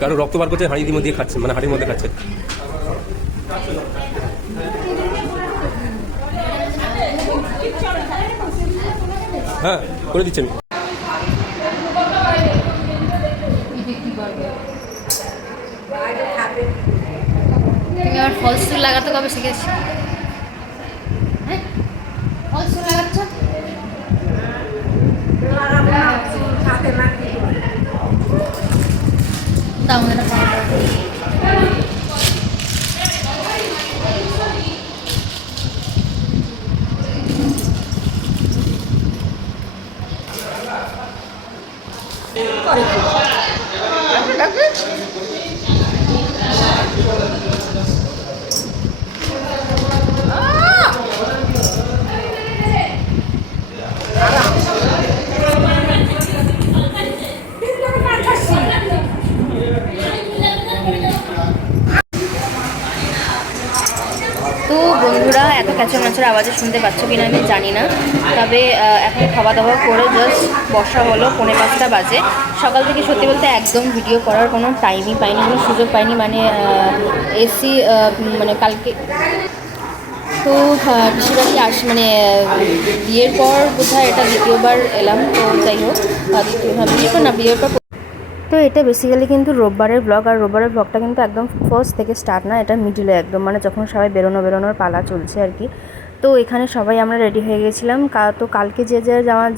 কারো রক্ত বার করছে, হাঁড়ির মধ্যে খাচ্ছে, মানে হাঁড়ির মধ্যে খাচ্ছে। হ্যাঁ, করে দিচ্ছেন। তুমি আবার ফলস ফুল লাগাতে কবে শিখেছি? হ্যাঁ, ফলস ফুল লাগাচ্ছ? দাও না তো বন্ধুরা, এত ক্যাচের মাছের আওয়াজে শুনতে পাচ্ছ কিনা আমি জানি না, তবে এখন খাওয়া দাওয়া করে জাস্ট বসা হলো, 4:45 বাজে। সকাল থেকে সত্যি বলতে একদম ভিডিও করার কোনো টাইমই পাইনি, কোনো সুযোগ পাইনি, মানে এসি মানে কালকে তো পিসিবাড়ি মানে বিয়ের পর বোধহয় এটা দ্বিতীয়বার এলাম। তো যাই হোক, বিয়ের পর তো এটা বেসিক্যালি কিন্তু রোববারের ব্লগ, আর রোববারের ব্লগটা কিন্তু একদম ফার্স্ট থেকে স্টার্ট না, এটা মিডিলে একদম, মানে যখন সবাই বেরোনোর পালা চলছে আর কি। তো এখানে সবাই আমরা রেডি হয়ে গেছিলাম। তো কালকে যে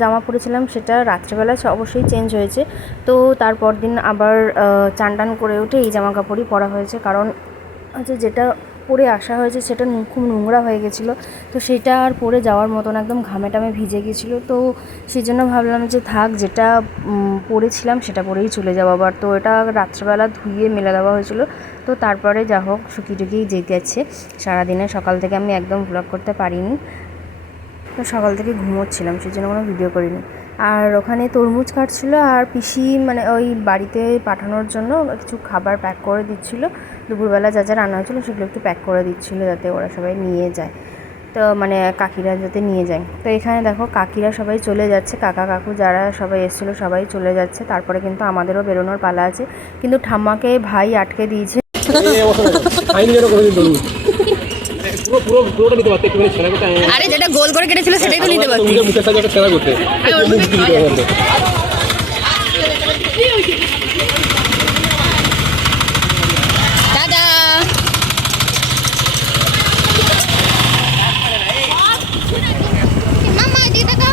জামা পরেছিলাম সেটা রাত্রেবেলা অবশ্যই চেঞ্জ হয়েছে। তো তারপর দিন আবার চান টান করে উঠে এই জামা কাপড়ই পরা হয়েছে, কারণ হচ্ছে যেটা পরে আসা হয়েছে সেটা খুব নোংরা হয়ে গেছিলো, তো সেটা আর পরে যাওয়ার মতন একদম ঘামে টামে ভিজে গেছিলো। তো সেই জন্য ভাবলাম যে থাক, যেটা পরেছিলাম সেটা পরেই চলে যাবো আবার। তো এটা রাত্রেবেলা ধুয়ে মেলে দেওয়া হয়েছিল। তো তারপরে যা হোক শুকিয়ে টুকিয়ে গেছে। সারাদিনে সকাল থেকে আমি একদম ব্লগ করতে পারিনি, তো সকাল থেকে ঘুমোচ্ছিলাম, সেই জন্য কোনো ভিডিও করিনি। আর ওখানে তরমুজ কাটছিল, আর পিসি মানে ওই বাড়িতে পাঠানোর জন্য কিছু খাবার প্যাক করে দিচ্ছিলো। দুপুরবেলা যা যা রান্না হয়েছিলো সেগুলো একটু প্যাক করে দিচ্ছিলো, যাতে ওরা সবাই নিয়ে যায়, তো মানে কাকিরা যাতে নিয়ে যায়। তো এখানে দেখো কাকিরা সবাই চলে যাচ্ছে, কাকা কাকু যারা সবাই এসেছিলো সবাই চলে যাচ্ছে। তারপরে কিন্তু আমাদেরও বেরোনোর পালা আছে, কিন্তু ঠাম্মাকে ভাই আটকে দিয়েছে। আরে যেটা গোল করে কেটেছিল সেটাই তো নিতে পারছি। মুখের সাথে একটা ছেঁড়া করতে দাদা মামা দিদা কা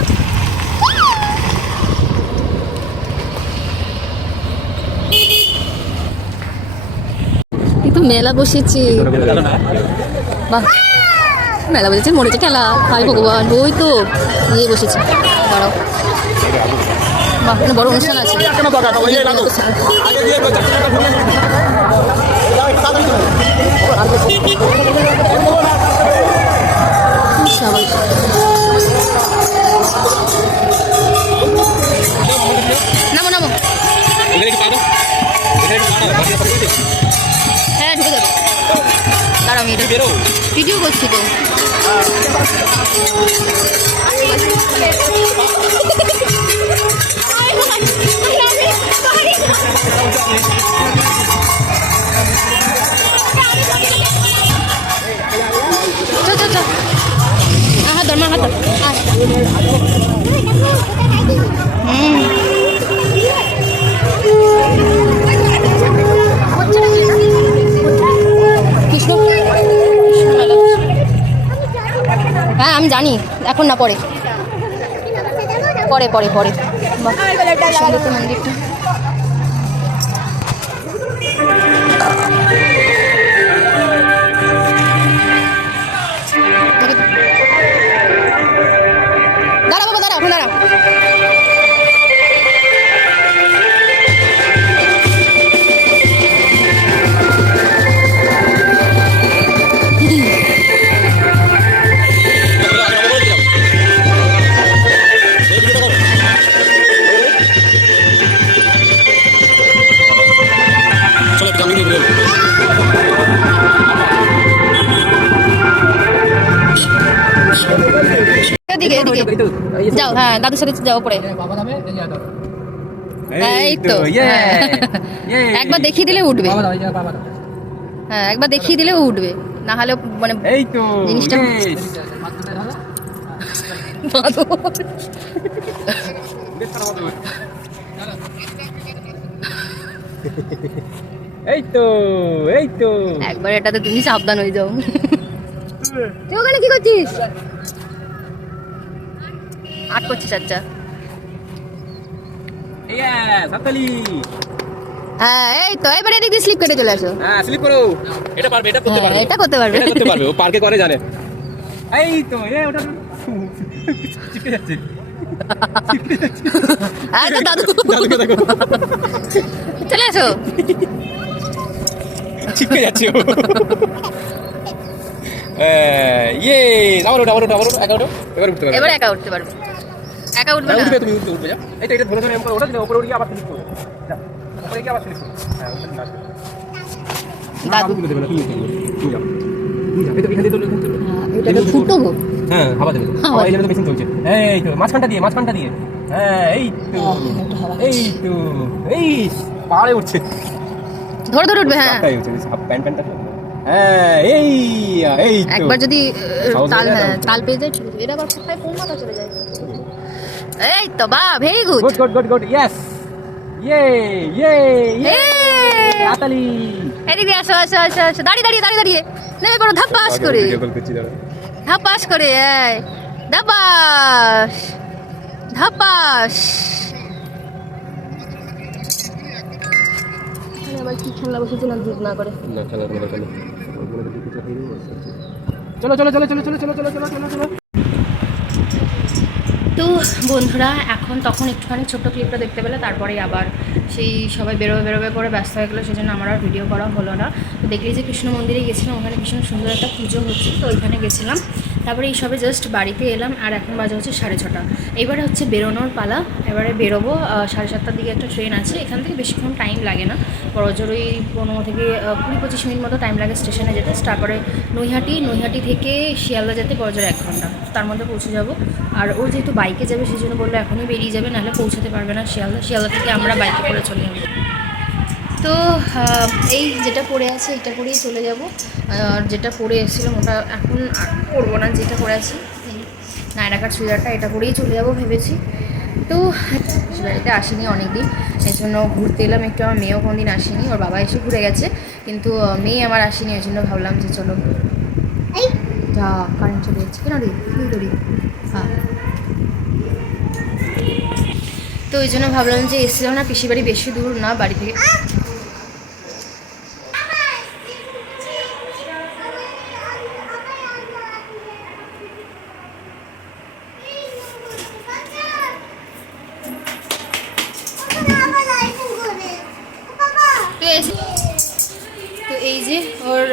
একটু মেলা বসেছি, বাহ মেলা বসেছে, মরেছে খেলা, হাই ভগবান, ওই তো ইয়ে বসেছে, দাঁড়াও, বাহ বড় অনুষ্ঠান আছে। নামো নামো, হ্যাঁ ঢুকে যাবে, দাঁড়াও আমি ভিডিও করছি তো। হাত ধর, হাত ধর, কৃষ্ণ মেলা, হ্যাঁ আমি জানি, এখন না, পরে পরে পরে পরে মন্দিরটা দাঁড়া বাবা, দাঁড়া, এখন দাঁড়া। এদিকে এদিকে যাও, হ্যাঁ দাদুর সাথে যাও পরে। এই তো একবার দেখিয়ে দিলে উঠবে। হ্যাঁ একবার দেখিয়ে দিলে উঠবে, না হলে মানে এই তো জিনিসটা এই তো এই তো একবার এটাতে তুমি সাবধান হয়ে যাও। তুই ওখানে কি করছিস? আট করছিস? আচ্ছা সাতালি। হ্যাঁ এই তো এবার এদিক দিয়ে স্লিপ কেটে চলে আসো। হ্যাঁ স্লিপ করো, এটা পারবে, এটা করতে পারবে, এটা করতে পারবে, এটা করতে পারবে, ও পার্কে করে জানে। এই তো ওটা চিপকে যাচ্ছে। দাদু দাদুকে দেখো, চলে আসো। চিপকে যাচ্ছে ও। ইয়ে আবার ওটা, একা ওটা, এবার উঠতে পারবে। এবার একা উঠতে পারবে। একা উঠবে না? উঠবে, তুমি উঠবে যা। এইটা এটা ধরে ধরে এমন করে ওটা দিলে উপরে উঠে আবার স্লিপ করবে। যা উপরে গিয়ে আবার স্লিপ করবে। হ্যাঁ ওটা না দাদু তুলে দেবে না, তুমি যাও, তুমি যাও, এখান দিয়ে তুলে। এটা তো ফুটো গো। হ্যাঁ হাওয়া দেবে, হাওয়া এই তো মেশিন চলছে। এই তো মাঝখানটা দিয়ে হ্যাঁ এই তো এই পাহাড়ে উঠছে, ধরে ধরে উঠবে। হ্যাঁ তাই উঠছে প্যান্টটা। হ্যাঁ এই তো একবার যদি সাহস তাল, হয়ে যায় হ্যাঁ না। তাল পেয়ে যায় ঠিক আছে। এটা আবার কোথায় কোন মাথা চলে যায়? এই তো বাহ, ভেরি গুড। গুড ইয়েস ইয়ে এই! আতালি। এদিকে আসো আসো আসো আসো, দাঁড়িয়ে নেমে পড়ো ধাপাস করে, ভিডিও কল করছি দাঁড়া। ধাপাস করে, এই ধাপাস ধাপাস। এখানে আবার কি খেলনা বসেছে না, জুট না করে। না চলো তো বন্ধুরা এখন তখন একটুখানি ছোট্ট ক্লিপটা দেখতে পেলে, তারপরে আবার সেই সবাই বেরোবে করে ব্যস্ত হয়ে গেলো, সেজন্য আমার আর ভিডিও করা হলো না। তো দেখলি যে কৃষ্ণ মন্দিরে গেছিলাম, ওখানে ভীষণ সুন্দর একটা পুজো হচ্ছে, তো ওইখানে গেছিলাম। তারপরে এই সবে জাস্ট বাড়িতে এলাম, আর এখন বাজে হচ্ছে 6:30। এবারে হচ্ছে বেরোনোর পালা। এবারে বেরোবো 7:30টার দিকে একটা ট্রেন আছে, এখান থেকে বেশিক্ষণ টাইম লাগে না, বড়জোর ওই 15 থেকে 20-25 মিনিট মতো টাইম লাগে স্টেশনে যেতে। তারপরে নৈহাটি থেকে শিয়ালদা যেতে বড়জোর 1 ঘন্টা, তার মধ্যে পৌঁছে যাব। আর ও যেহেতু বাইকে যাবে সেই জন্য বললো এখনই বেরিয়ে যাবে, নাহলে পৌঁছাতে পারবে না শিয়ালদা থেকে আমরা বাইকে করে চলে যাবো। তো এই যেটা পরে আছে এটা পরেই চলে যাব। আর যেটা পরে এসেছিলাম ওটা এখন আর পরবো না, যেটা পরে আছি নায়রাকার চুড়িদারটা, এটা পরেই চলে যাব ভেবেছি। তো বাড়িতে আসিনি অনেক দিন, এই জন্য ঘুরতে এলাম একটু। আমার মেয়েও কোনদিন আসেনি, ওর বাবা এসে ঘুরে গেছে, কিন্তু মেয়ে আমার আসেনি, ওই জন্য ভাবলাম যে চলো। যা কারেন্ট চলে যাচ্ছে কেন রে, হ্যাঁ। তো ওই জন্য ভাবলাম যে এসেছিলাম না, পিসি বাড়ি বেশি দূর না বাড়ি থেকে। তো এই যে ওর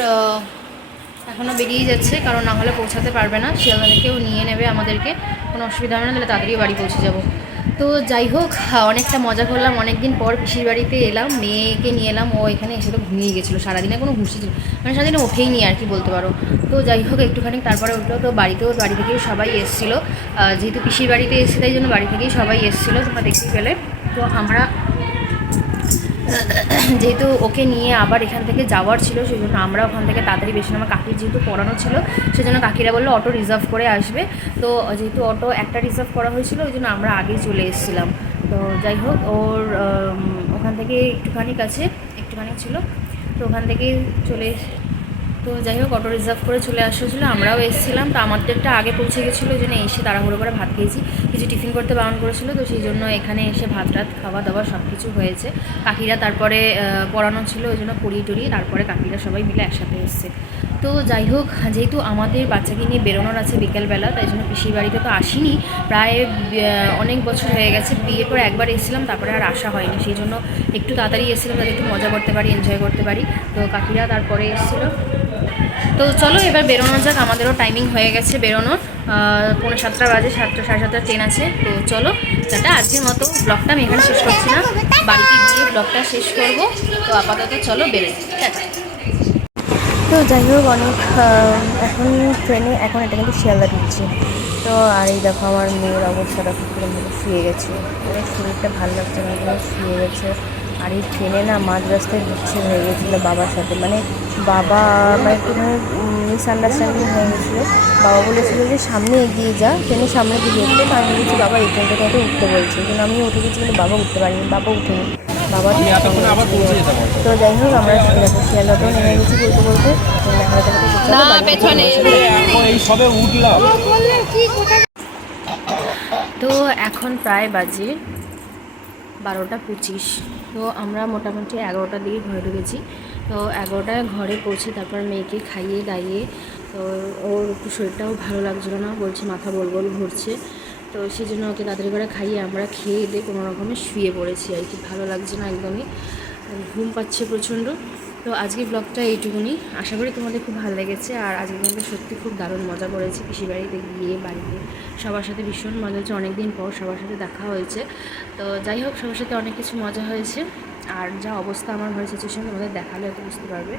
এখনও বেরিয়ে যাচ্ছে, কারণ না হলে পৌঁছাতে পারবে না। শিয়ালদা থেকেও নিয়ে নেবে আমাদেরকে, কোনো অসুবিধা হবে না, তাহলে তাড়াতাড়ি বাড়ি পৌঁছে যাব। তো যাই হোক, অনেকটা মজা করলাম, অনেক দিন পর পিসির বাড়িতে এলাম, মেয়েকে নিয়ে এলাম। ও এখানে এসে তো ঘুমিয়ে গেছিলো সারাদিনে, কোনো হুঁশি ছিল মানে সারাদিনে ওঠেই নি আর কি বলতে পারো। তো যাই হোক একটুখানি তারপরে উঠলো। তো বাড়ি থেকেই সবাই এসেছিলো, যেহেতু পিসির বাড়িতে এসে তাই জন্য বাড়ি থেকেই সবাই এসেছিলো, তোমরা দেখতেই পেলে। তো আমরা যেহেতু ওকে নিয়ে আবার এখান থেকে যাওয়ার ছিল, সেই জন্য আমরা ওখান থেকে তাড়াতাড়ি বেশি, আমার কাকির যেহেতু পড়ানো ছিল সেই জন্য কাকিরা বললো অটো রিজার্ভ করে আসবে। তো যেহেতু অটো একটা রিজার্ভ করা হয়েছিল ওই জন্য আমরা আগেই চলে এসেছিলাম। তো যাই হোক ওর ওখান থেকে একটুখানি ছিল, তো ওখান থেকেই তো যাই হোক অটো রিজার্ভ করে চলে আসছিলো, আমরাও এসেছিলাম। তো আমাদেরটা আগে পৌঁছে গেছিলো, ওই জন্য এসে তাড়াহুড়ো করে ভাত খেয়েছি, কিছু টিফিন করতে বারণ করেছিল, তো সেই জন্য এখানে এসে ভাত খাওয়া দাওয়া সব কিছু হয়েছে। কাকিরা তারপরে পড়ানো ছিল ওই জন্য পড়িয়ে তারপরে কাকিরা সবাই মিলে একসাথে এসছে। তো যাই হোক যেহেতু আমাদের বাচ্চাকে নিয়ে বেরোনোর আছে বিকেলবেলা, তাই জন্য পিসির বাড়িতে তো আসিনি প্রায় অনেক বছর হয়ে গেছে। বিয়ের পর একবার এসেছিলাম, তারপরে আর আসা হয়নি, সেই জন্য একটু তাড়াতাড়ি এসেছিলাম যাতে একটু মজা করতে পারি, এনজয় করতে পারি। তো কাকিরা তারপরে এসেছিলো। তো চলো এবার বেরোনো যাক, আমাদেরও টাইমিং হয়ে গেছে বেরোনোর, 6:45 বাজে, 7:30 ট্রেন আছে। তো চলো টাটা, আজকের মতো ব্লগটা আমি এখানে শেষ করছি না, বাড়িতে গিয়ে ব্লগটা শেষ করব। তো আপাতত চলো বেরোই, টাটা। তো যাই হোক অনেক এখন ট্রেনে, এখন এটা কিন্তু শিয়ালদা ঢুকছে। তো আর এই দেখো আমার মেয়ের অবস্থাটা কিরকম ভাবে শুয়ে গেছে, ওর শরীরটা ভালো লাগছে না বলে শুয়ে গেছে। আর এই ট্রেনে না মাঝ রাস্তায় বিচ্ছেদ হয়ে গেছিলো বাবার সাথে, মানে বাবা মানে একটুখানি মিসআন্ডারস্ট্যান্ডিং হয়ে গেছিলো। বাবা বলেছিল যে সামনে এগিয়ে যা, ট্রেনের সামনে দিকে উঠতে, তো আমি বলেছি বাবা এই ট্রেনটাকে হয়তো উঠতে বলছি, কিন্তু আমি উঠে গেছি কিন্তু বাবা উঠতে পারিনি, বাবা উঠেনি, বাবা তুমি এতক্ষণে আবার পৌঁছে যেতে পারো। তো যাই হোক আমরা শিয়ালদাতেও নেমে গেছি বলতে বলতে, এখন এই সবে উঠলাম। তো এখন প্রায় বাজে 12:25। তো আমরা মোটামুটি 11টার দিকে ঘরে ঢুকেছি। তো 11টায় ঘরে পৌঁছে তারপর মেয়েকে খাইয়ে দাইয়ে, তো ওর একটু শরীরটাও ভালো লাগছিলো না, বলছে মাথা বল বল ঘুরছে, তো সেই জন্য ওকে তাড়াতাড়ি করে খাইয়ে আমরা খেয়ে দিয়ে কোনো রকমে শুয়ে পড়েছি আর কি। ভালো লাগছে না একদমই, ঘুম পাচ্ছে প্রচণ্ড। তো আজকে ব্লগটা এইটুকুনি, আশা করি তোমাদের খুব ভালো লেগেছে। আর আজকে কিন্তু সত্যি খুব দারুণ মজা করেছি পিসির বাড়িতে গিয়ে, বাড়িতে সবার সাথে ভীষণ মজা হচ্ছে, অনেক দিন পর সবার সাথে দেখা হয়েছে। তো যাই হোক সবার সাথে অনেক কিছু মজা হয়েছে। আর যা অবস্থা আমার ঘরের সিচুয়েশন তোমাদের দেখালে হয়তো বুঝতে পারবে,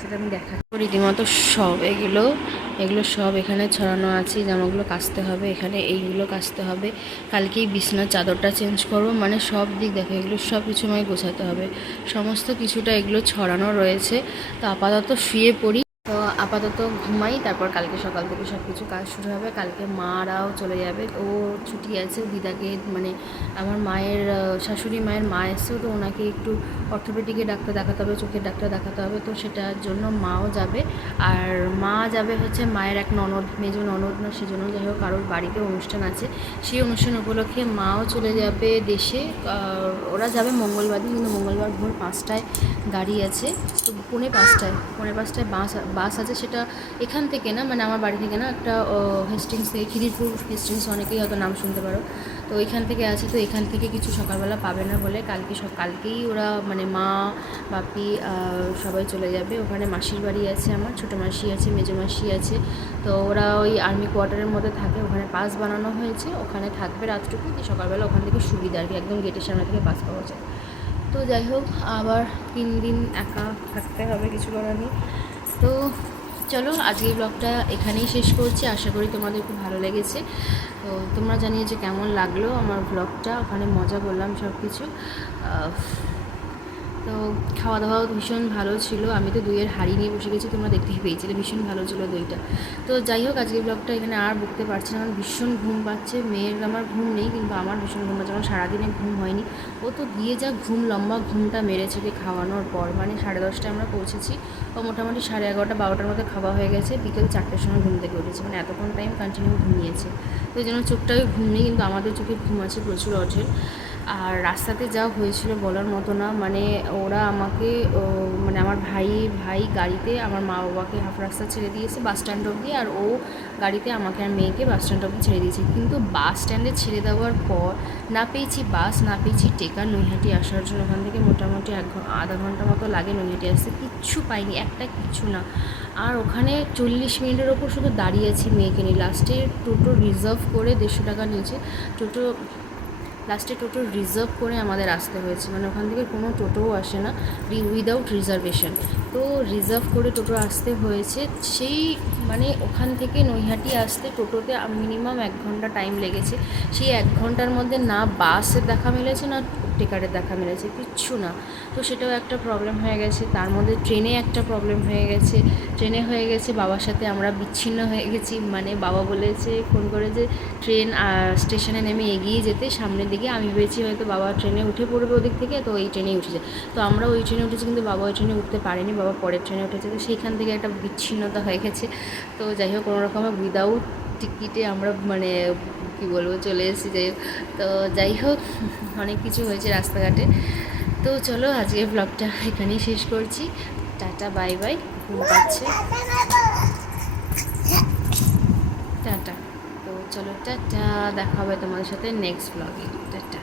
সেটা আমি দেখা রীতিমতো সব এগুলো সব এখানে ছড়ানো আছে, জামাগুলো কাচতে হবে, এখানে এইগুলো কাচতে হবে, কালকেই বিছনার চাদরটা চেঞ্জ করবো, মানে সব দিক দেখো এগুলো সব কিছু আমাকে গোছাতে হবে, সমস্ত কিছুটা এগুলো ছড়ানো রয়েছে। তো আপাতত শুয়ে পড়ি, তো আপাতত ঘুমাই, তারপর কালকে সকাল থেকে সব কিছু কাজ শুরু হবে। কালকে মারাও চলে যাবে, ও ছুটি আছে, দিদাকে মানে আমার মায়ের শাশুড়ি মায়ের মা এসেও, তো ওনাকে একটু অর্থোপেডিকে ডাক্তার দেখাতে হবে, চোখের ডাক্তার দেখাতে হবে, তো সেটার জন্য মাও যাবে। আর মা যাবে হচ্ছে মায়ের এক ননদ, মেজো ননদ না, সেজন্য যাই হোক কারোর বাড়িতে অনুষ্ঠান আছে, সেই অনুষ্ঠান উপলক্ষে মাও চলে যাবে দেশে। ওরা যাবে মঙ্গলবার দিন, কিন্তু মঙ্গলবার ভোর 5টায় গাড়ি আছে, তো পৌনে 5টায় বাস আছে, সেটা এখান থেকে না, মানে আমার বাড়ি থেকে না, একটা হেস্টিংস থেকে, খিদিরপুর হেস্টিংস, অনেকেই হয়তো নাম শুনতে পারো, তো এখান থেকে আছে, তো এখান থেকে কিছু সকালবেলা পাবে না বলে কালকেই ওরা মানে মা বাপি সবাই চলে যাবে। ওখানে মাসির বাড়ি আছে, আমার ছোটো মাসি আছে, মেজো মাসি আছে, তো ওরা ওই আর্মি কোয়ার্টারের মধ্যে থাকে, ওখানে পাস বানানো হয়েছে, ওখানে থাকবে রাতটুকু, যে সকালবেলা ওখান থেকে সুবিধা আর কি, একদম গেটের সামনে থেকে পাস পাওয়া যায়। তো যাই হোক আবার 3 দিন একা থাকতে হবে, কিছু করার নেই। তো চলো আজকের ব্লগটা এখানেই শেষ করছি, আশা করি তোমাদের খুব ভালো লেগেছে। তো তোমরা জানিয়ে যে কেমন লাগলো আমার ব্লগটা, ওখানে মজা করলাম সব কিছু। তো খাওয়া দাওয়াও ভীষণ ভালো ছিল, আমি তো দইয়ের হাঁড়ি নিয়ে বসে গেছি, তোমরা দেখতেই পেয়েছিলে, ভীষণ ভালো ছিল দইটা। তো যাই হোক আজকের ব্লগটা এখানে আর বকতে পারছি না, আমার ভীষণ ঘুম পাচ্ছে, মেয়ের আমার ঘুম নেই, কিন্তু আমার ভীষণ ঘুম পাচ্ছে, আমার সারাদিনে ঘুম হয়নি, ও তো গিয়ে যা লম্বা ঘুমটা মেরেছে খাওয়ানোর পর, মানে 10:30টায় আমরা পৌঁছেছি, ও মোটামুটি 11:30 12টার মধ্যে খাওয়া হয়ে গেছে, বিকেল 4টার সময় ঘুম থেকে উঠেছে, মানে এতক্ষণ টাইম কন্টিনিউ ঘুমিয়েছে। তো এই জন্য চোখটাকে ঘুম নেই, কিন্তু আমাদের চোখে ঘুম আছে প্রচুর অঢেল। আর রাস্তাতে যা হয়েছিল বলার মতো না, মানে ওরা আমাকে মানে আমার ভাই গাড়িতে আমার মা বাবাকে হাফ রাস্তা ছেড়ে দিয়েছে বাস স্ট্যান্ড অবধি, আর ও গাড়িতে আমাকে আর মেয়েকে বাস স্ট্যান্ড অবধি ছেড়ে দিয়েছে, কিন্তু বাস স্ট্যান্ডে ছেড়ে দেওয়ার পর না পেয়েছি বাস, না পেয়েছি টেকার নৈহাটি আসার জন্য, ওখান থেকে মোটামুটি আধা ঘন্টা মতো লাগে নৈহাটি আসতে, কিচ্ছু পাইনি, একটা কিচ্ছু না। আর ওখানে 40 মিনিটের ওপর শুধু দাঁড়িয়েছি মেয়েকে নিয়ে, লাস্টে টোটো রিজার্ভ করে 150 টাকা নিয়েছে, টোটো রিজার্ভ করে আমাদের আসতে হয়েছে, মানে ওখান থেকে কোনো টোটোও আসে না উইদাউট রিজার্ভেশন, তো রিজার্ভ করে টোটো আসতে হয়েছে। সেই মানে ওখান থেকে নৈহাটি আসতে টোটোতে মিনিমাম 1 ঘন্টা টাইম লেগেছে, সেই 1 ঘন্টার মধ্যে না বাসের দেখা মিলেছে না টিকারের দেখা মিলেছে, কিচ্ছু না। তো সেটাও একটা প্রবলেম হয়ে গেছে, তার মধ্যে ট্রেনে একটা প্রবলেম হয়ে গেছে, বাবার সাথে আমরা বিচ্ছিন্ন হয়ে গেছি, মানে বাবা বলেছে ফোন করে যে ট্রেন স্টেশনে নেমে এগিয়ে যেতে সামনের দিকে, আমি ভেবেছি হয়তো বাবা ট্রেনে উঠে পড়বে ওদিক থেকে, তো এই ট্রেনেই উঠেছে, তো আমরা ওই ট্রেনে উঠেছি, কিন্তু বাবা ওই ট্রেনে উঠতে পারেনি, বাবা পরের ট্রেনে উঠেছে, তো সেইখান থেকে একটা বিচ্ছিন্নতা হয়ে গেছে। তো যাই হোক কোনো রকমে উইদাউট টিকিটে আমরা মানে কী বলবো চলে এসেছি, যাই হোক অনেক কিছু হয়েছে রাস্তাঘাটে। তো চলো আজকের ব্লগটা এখানেই শেষ করছি, টাটা বাই বাই, ঘুম পাচ্ছে, টাটা। তো চলো টাটা, দেখা হবে তোমাদের সাথে নেক্সট ব্লগে, টাটা।